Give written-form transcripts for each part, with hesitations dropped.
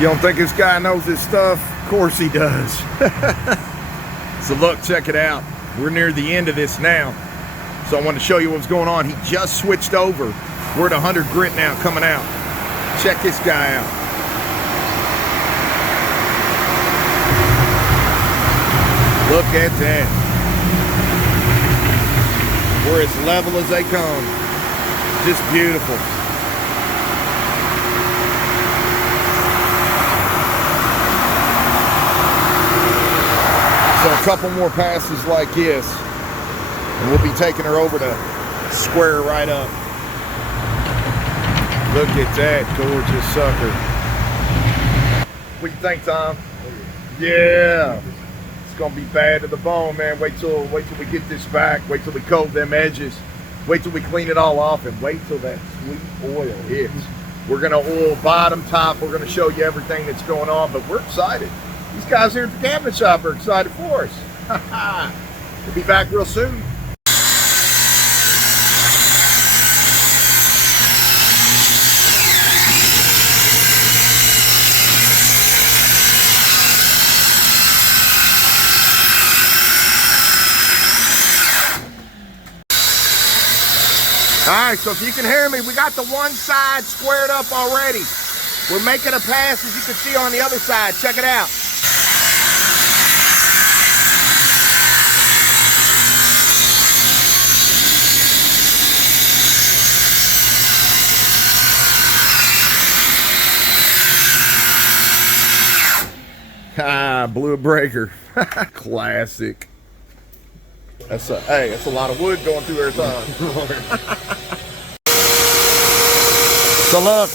You don't think this guy knows his stuff? Of course he does. So look, check it out. We're near the end of this now. So I want to show you what's going on. He just switched over. We're at 100 grit now coming out. Check this guy out. Look at that. We're as level as they come. Just beautiful. So a couple more passes like this, and we'll be taking her over to square her right up. Look at that gorgeous sucker. What do you think, Tom? Yeah. It's gonna be bad to the bone, man. Wait till we get this back. Wait till we coat them edges. Wait till we clean it all off, and wait till that sweet oil hits. We're gonna oil bottom, top. We're gonna show you everything that's going on, but we're excited. These guys here at the cabinet shop are excited for us. We'll be back real soon. All right, so if you can hear me, we got the one side squared up already. We're making a pass, as you can see, on the other side. Check it out. Ah, blew a breaker. Classic. That's a lot of wood going through there, Tom. So look,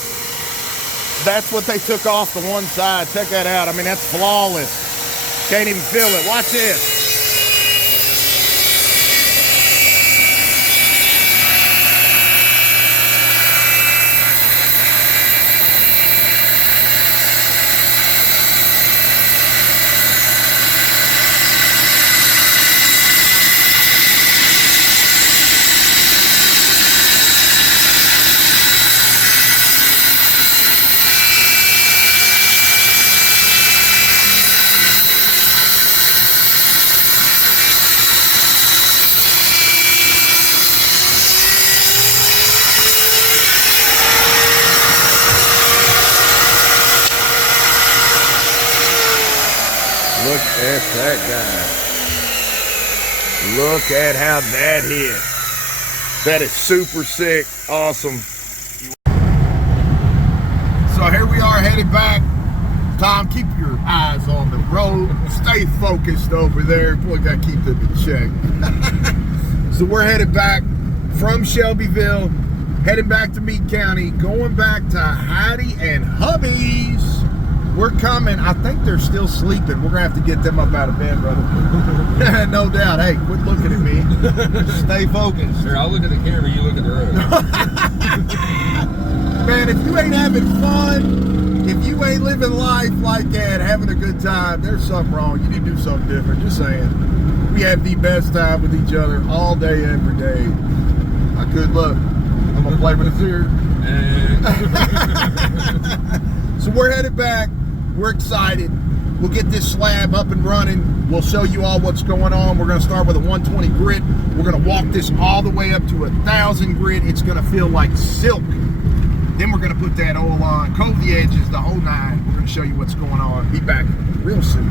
that's what they took off the one side. Check that out. I mean, that's flawless. Can't even feel it. Watch this. Look at that guy. Look at how that hit. That is super sick. Awesome. So here we are headed back. Tom, keep your eyes on the road. Stay focused over there. Boy, gotta keep them in check. So we're headed back from Shelbyville, heading back to Meade County, going back to Hattie and Hubby's. We're coming. I think they're still sleeping. We're going to have to get them up out of bed, brother. No doubt. Hey, quit looking at me. Stay focused. Here, I'll look at the camera. You look at the road. Man, if you ain't having fun, if you ain't living life like that, having a good time, there's something wrong. You need to do something different. Just saying. We have the best time with each other all day, every day. I could look. I'm going to play with his ear. So we're headed back. We're excited. We'll get this slab up and running. We'll show you all what's going on. We're going to start with a 120 grit. We're going to walk this all the way up to 1,000 grit. It's going to feel like silk. Then we're going to put that oil on, coat the edges, the whole nine. We're going to show you what's going on. Be back real soon.